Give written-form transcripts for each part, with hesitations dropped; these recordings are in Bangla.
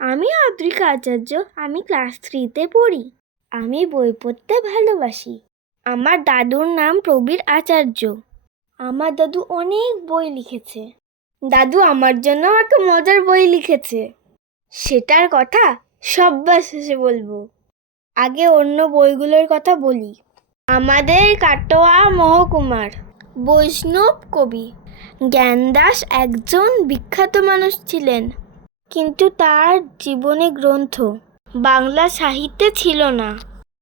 আমি আদ্রিকা আচার্য। আমি ক্লাস 3-তে পড়ি। আমি বই পড়তে ভালোবাসি। আমার দাদুর নাম প্রবীর আচার্য। আমার দাদু অনেক বই লিখেছে। দাদু আমার জন্য একটা মজার বই লিখেছে। সেটার কথা সবার শেষে বলবো। আগে অন্য বইগুলোর কথা বলি। আমাদের কাটোয়া মহকুমার বৈষ্ণব কবি জ্ঞানদাস একজন বিখ্যাত মানুষ ছিলেন, কিন্তু তার জীবনী গ্রন্থ বাংলা সাহিত্যে ছিল না।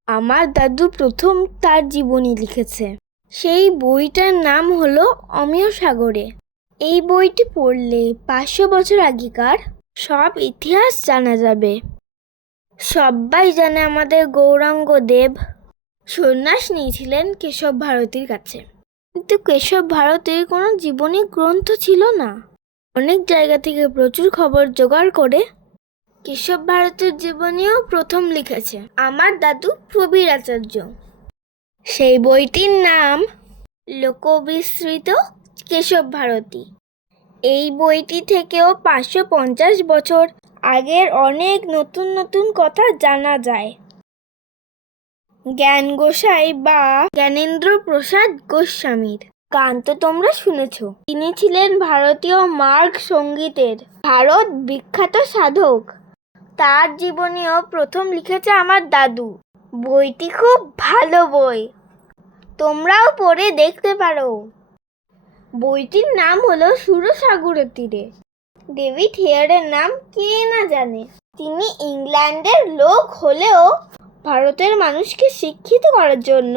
আমার দাদু প্রথম তার জীবনী লিখেছে। সেই বইটার নাম হলো অমিয় সাগরে। এই বইটি পড়লে 500 বছর আগেকার সব ইতিহাস জানা যাবে। সবাই জানে আমাদের গৌরাঙ্গ দেব সন্ন্যাস নিয়েছিলেন কেশব ভারতীর কাছে, কিন্তু কেশব ভারতীর কোনো জীবনী গ্রন্থ ছিল না। অনেক জায়গা থেকে প্রচুর খবর জোগাড় করে কেশব ভারতীর জীবনীও প্রথম লিখেছে আমার দাদু প্রবীর আচার্য। সেই বইটির নাম লোকবিস্মৃত কেশব ভারতী। এই বইটি থেকেও 550 বছর আগের অনেক নতুন নতুন কথা জানা যায়। জ্ঞান গোসাই বা জ্ঞানেন্দ্র প্রসাদ গোস্বামীর গান তো তোমরা শুনেছ। তিনি ছিলেন ভারতীয় মার্গ সঙ্গীতের ভারত বিখ্যাত সাধক। তার জীবনীও প্রথম লিখেছে আমার দাদু। বইটি খুব ভালো বই, তোমরাও পড়ে দেখতে পারো। বইটির নাম হলো সুরসাগরের তীরে। ডেভিড হেয়ারের নাম কে না জানে। তিনি ইংল্যান্ডের লোক হলেও ভারতের মানুষকে শিক্ষিত করার জন্য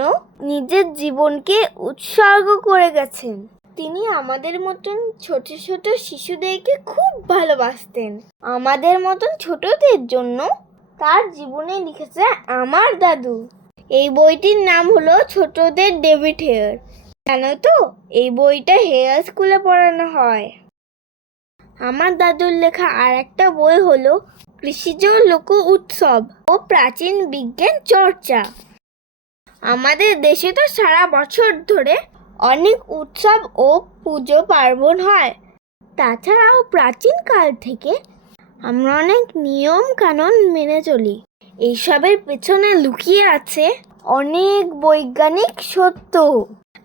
নিজের জীবনকে উৎসর্গ করে গেছেন। তিনি আমাদের মতন ছোট ছোট শিশুদেরকে খুব ভালোবাসতেন। আমাদের মতন ছোটদের জন্য তার জীবনে লিখেছে আমার দাদু। এই বইটির নাম হলো ছোটদের ডেভিড হেয়ার। জানো তো, এই বইটা হেয়ার স্কুলে পড়ানো হয়। আমার দাদুর লেখা আর একটা বই হলো কৃষিজ লোক উৎসব ও প্রাচীন বিজ্ঞান চর্চা। আমাদের দেশে তো সারা বছর ধরে অনেক উৎসব ও পুজো পার্বণ হয়। তাছাড়াও প্রাচীন কাল থেকে আমরা অনেক নিয়ম কানুন মেনে চলি। এইসবের পেছনে লুকিয়ে আছে অনেক বৈজ্ঞানিক সত্য।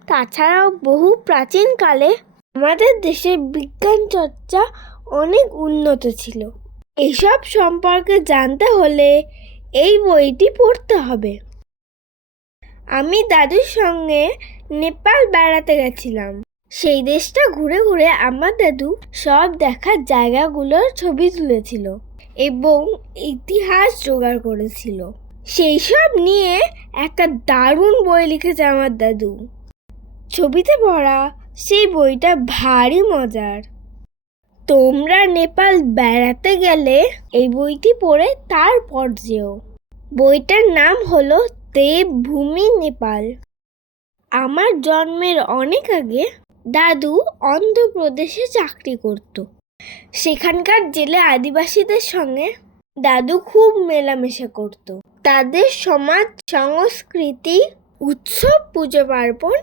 তাছাড়াও বহু প্রাচীন কালে আমাদের দেশে বিজ্ঞান চর্চা অনেক উন্নত ছিল। এসব সম্পর্কে জানতে হলে এই বইটি পড়তে হবে। আমি দাদুর সঙ্গে নেপাল বেড়াতে গেছিলাম। সেই দেশটা ঘুরে ঘুরে আমার দাদু সব দেখার জায়গাগুলোর ছবি তুলেছিল এবং ইতিহাস জোগাড় করেছিল। সেই সব নিয়ে একটা দারুণ বই লিখেছে আমার দাদু। ছবিতে ভরা সেই বইটা ভারী মজার। তোমরা নেপাল বেড়াতে গেলে এই বইটি পড়ে তারপর যেও। বইটার নাম হলো দেবভূমি নেপাল। আমার জন্মের অনেক আগে দাদু অন্ধ্রপ্রদেশে চাকরি করত। সেখানকার জেলে আদিবাসীদের সঙ্গে দাদু খুব মেলামেশা করত। তাদের সমাজ সংস্কৃতি, উৎসব, পুজো পার্বণ,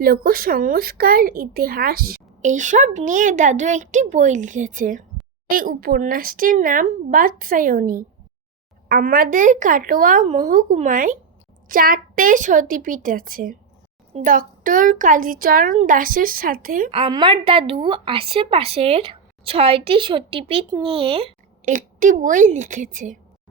লোক সংস্কার, ইতিহাস এইসব নিয়ে দাদু একটি বই লিখেছে। এই উপন্যাসটির নাম বাৎসায়নী। আমাদের কাটোয়া মহকুমায় 4টে সতীপীঠ আছে। ডক্টর কালীচরণ দাসের সাথে আমার দাদু আশেপাশের 6টি সতীপীঠ নিয়ে একটি বই লিখেছে।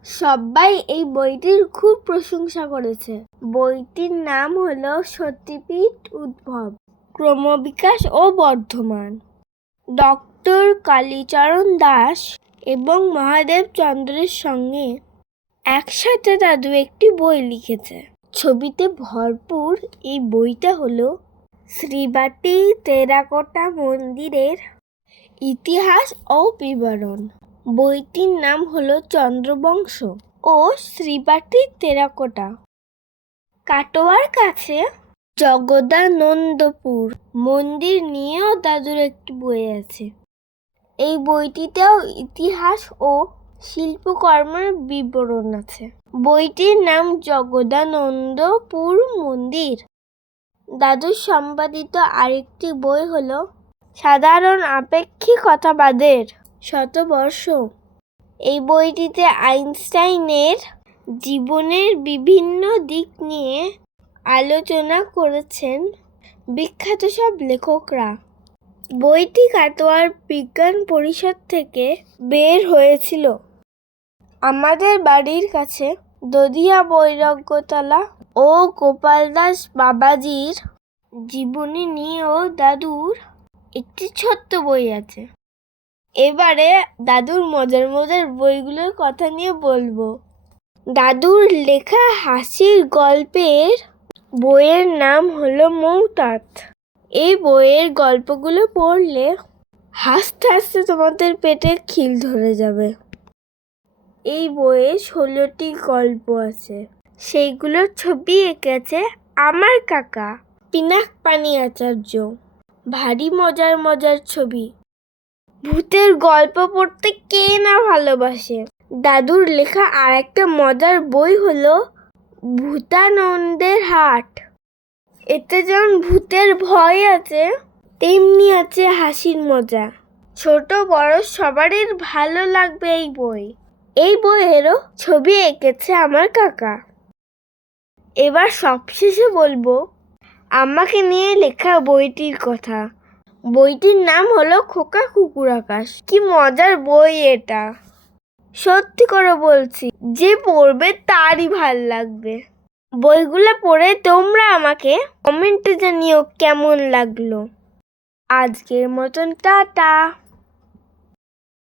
সবাই এই বইটির খুব প্রশংসা করেছে। বইটির নাম হলো সতীপীঠ উদ্ভব, ক্রমবিকাশ ও বর্ধমান। ডক্টর কালীচরণ দাস এবং মহাদেব চন্দ্রের সঙ্গে একসাথে দাদু একটি বই লিখেছে। ছবিতে ভরপুর এই বইটা হলো শ্রীবাটি টেরাকোটা মন্দিরের ইতিহাস ও বিবরণ। বইটির নাম হলো চন্দ্রবংশ ও শ্রীবাটি টেরাকোটা। কাটোয়ার কাছে জগদানন্দপুর মন্দির নিয়েও দাদুর একটি বই আছে। এই বইটিতেও ইতিহাস ও শিল্পকর্মের বিবরণ আছে। বইটির নাম জগদানন্দপুর মন্দির। দাদুর সম্পাদিত আরেকটি বই হলো সাধারণ আপেক্ষিকতাবাদের শতবর্ষ। এই বইটিতে আইনস্টাইনের জীবনের বিভিন্ন দিক নিয়ে আলোচনা করেছেন বিখ্যাত সব লেখকরা। বইটি কাটোয়ার বিজ্ঞান পরিষদ থেকে বের হয়েছিল। আমাদের বাড়ির কাছে দধিয়া বৈরাগ্যতলা ও গোপাল দাস বাবাজির জীবনী নিয়েও দাদুর একটি ছোট্ট বই আছে। এবারে দাদুর মজার মজার বইগুলোর কথা নিয়ে বলবো। দাদুর লেখা হাসির গল্পের বইয়ের নাম হলো মৌতাত। এই বইয়ের গল্পগুলো পড়লে হাসতে হাসতে তোমাদের পেটে খিল ধরে যাবে। এই বইয়ে 16টি গল্প আছে। সেইগুলোর ছবি এঁকেছে আমার কাকা পিনাকপানি আচার্য। ভারী মজার মজার ছবি। ভূতের গল্প পড়তে কে না ভালোবাসে। দাদুর লেখা আর একটা মজার বই হলো ভূতানন্দের হাট। এতে যেমন ভূতের ভয় আছে, তেমনি আছে হাসির মজা। ছোট বড় সবারই ভালো লাগবে এই বই। এই বইয়েরও ছবি এঁকেছে আমার কাকা। এবার সবশেষে বলবো আমাকে নিয়ে লেখা বইটির কথা। বইটির নাম হলো খোকা কুকুর আকাশ। কি মজার বই এটা, সত্যি করে বলছি, যে পড়বে তারই ভাল লাগবে। বইগুলো পড়ে তোমরা আমাকে কমেন্টে জানিও কেমন লাগলো। আজকের মতন টাটা।